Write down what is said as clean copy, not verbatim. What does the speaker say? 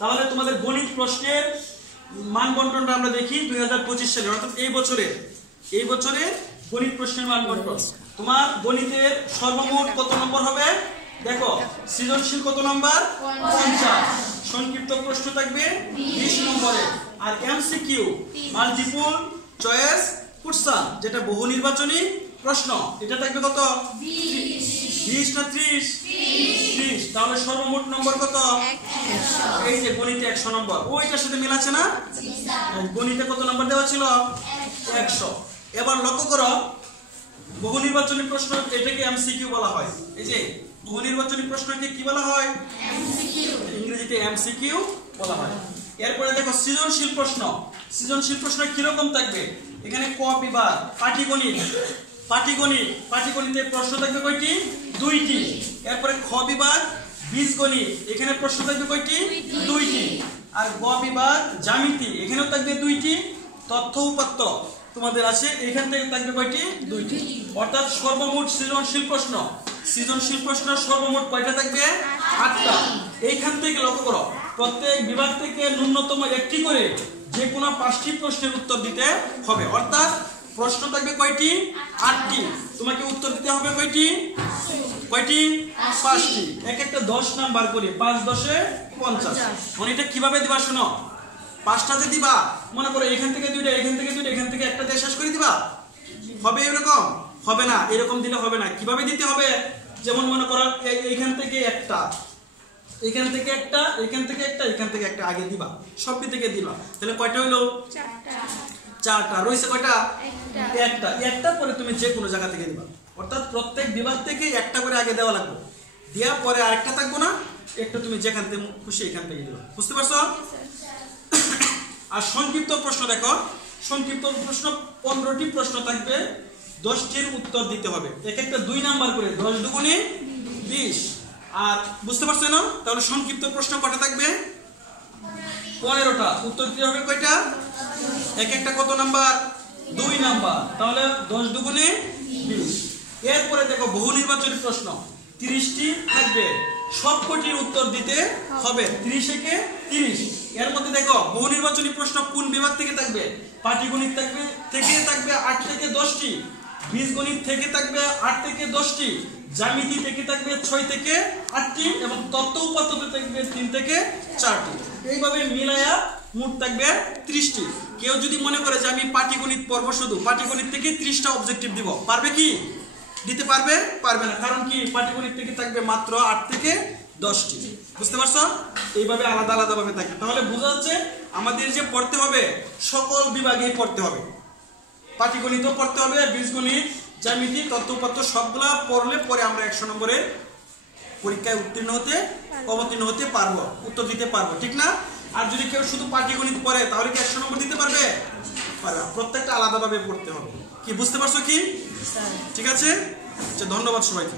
তাহলে তোমাদের গণিত প্রশ্নের মান বন্টনটা আমরা দেখি 2025 সালে, অর্থাৎ এই বছরে গণিত প্রশ্নের মান বন্টন। তোমার গণিতের সর্বমোট কত নম্বর হবে দেখো, সৃজনশীল কত নম্বর 50, সংক্ষিপ্ত প্রশ্ন থাকবে 20 নম্বরে, আর এমসিকিউ মাল্টিপল চয়েস কোশ্চেন যেটা বহু নির্বাচনী প্রশ্ন এটা থাকবে কত 20 না 30? 30। তাহলে সর্বমোট নম্বর কত? এই যে গণিতে 100 নম্বর, ওইটার সাথে মিল আছে না? গণিতে কত নম্বর দেওয়া ছিল 100। এবার লক্ষ্য করো, বহু নির্বাচনী প্রশ্ন এটাকে এমসিকিউ বলা হয়। এই যে বহু নির্বাচনী প্রশ্নকে কি বলা হয়? এমসিকিউ, ইংরেজিতে এমসিকিউ বলা হয়। এরপরে দেখো সৃজনশীল প্রশ্ন। সৃজনশীল প্রশ্ন কি রকম থাকবে? এখানে ক বিভাগ পাটিগণিতের প্রশ্ন থাকবে কয়টি? 2টি। এরপরে খ বিভাগ বীজগণিত, এখানে প্রশ্ন থাকবে কয়টি? 2টি। আর গ বিভাগ জ্যামিতি, এখানেও থাকবে 2টি। তথ্য উপাত্ত তোমাদের আছে, এখান থেকে থাকবে কয়টি? 2টি। অর্থাৎ সর্বমোট সৃজনশীল প্রশ্ন সর্বমোট কয়টা থাকবে? 8টা। এইখান থেকে লক্ষ্য করো, প্রত্যেক বিভাগ থেকে ন্যূনতম একটি করে যে কোনো 5টি প্রশ্নের উত্তর দিতে হবে। অর্থাৎ প্রশ্ন থাকবে কয়টি? 8টি। তোমাকে উত্তর দিতে হবে কয়টি? 5টি। এক একটা 10 নাম্বার করে, 5 10 50। মানে এটা কিভাবে দিবা শোনো, 5টা যে দিবা, মনে করো এখান থেকে 2টা, এখান থেকে 2টা, এখান থেকে একটা দিয়ে শেষ করে দিবা, হবে এরকম? হবে না, এরকম দিলে হবে না। কিভাবে দিতে হবে? যেমন মনে করো এইখান থেকে একটা, এখান থেকে একটা, এখান থেকে একটা, এখান থেকে একটা আগে দিবা, সবটি থেকে দিবা। তাহলে কয়টা হলো? 4টা। রয়েছে কয়টা? একটা পরে তুমি যে কোনো জায়গা থেকে দিবা। অর্থাৎ প্রত্যেক বিভাগ থেকে একটা করে আগে দেওয়া লাগবে, দেওয়ার পরে আরেকটা থাকবো না, একটা তুমি যেখান থেকে খুশি এখান থেকে দিবা। বুঝতে পারছো? আর সংক্ষিপ্ত প্রশ্ন দেখো, সংক্ষিপ্ত প্রশ্ন 15টি প্রশ্ন থাকবে, 10টির উত্তর দিতে হবে। এক একটা 2 নাম্বার করে, 10 দুগুণে 20। আর বুঝতে পারছো না? তাহলে সংক্ষিপ্ত প্রশ্ন কয়টা থাকবে? 15টা। উত্তর দিতে হবে কয়টা? এক একটা কত নাম্বার? 2 নাম্বার। তাহলে 10 দুগুণে 20। এরপরে দেখো বহু নির্বাচনী প্রশ্ন 30টি থাকবে, সবকটির উত্তর দিতে হবে। 30 থেকে 30। এর মধ্যে দেখো বহু নির্বাচনী প্রশ্ন কোন বিভাগ থেকে থাকবে? পাটিগণিত থেকে থাকবে 8 থেকে 10টি, বীজগণিত থেকে থাকবে 8 থেকে 10টি, জ্যামিতি থেকে থাকবে 6 থেকে 8টি, এবং তত্ত্ব উপাত্ত থাকবে 3 থেকে 4টি। এইভাবে মিলায়া মোট থাকবে 30টি। কেউ যদি মনে করে যে আমি পাটিগণিত পড়ব, শুধু পাটিগণিত থেকে 30টা অবজেক্টিভ দিব, পারবে কি? দিতে পারবে? পারবে না। কারণ কি? পাটিগণিত থেকে থাকবে মাত্র 8 থেকে 10টি। বুঝতে পারছো? এইভাবে আলাদা আলাদা ভাবে থাকে। তাহলে বোঝা যাচ্ছে আমাদের যে পড়তে হবে সকল বিভাগেই পড়তে হবে। পাটিগণিতও পড়তে হবে, বীজগণিত, জ্যামিতি, তত্ত্ব উপাত্ত সবগুলা পড়লে পরে আমরা 100 নম্বরের পরীক্ষায় অবতীর্ণ হতে পারবো, উত্তর দিতে পারবো, ঠিক না? আর যদি কেউ শুধু পাটিগণিত পড়ে তাহলে কি 100 নম্বর দিতে পারবে? পারবে। প্রত্যেকটা আলাদাভাবে পড়তে হবে। কি বুঝতে পারছো কি? ঠিক আছে, ধন্যবাদ সবাইকে।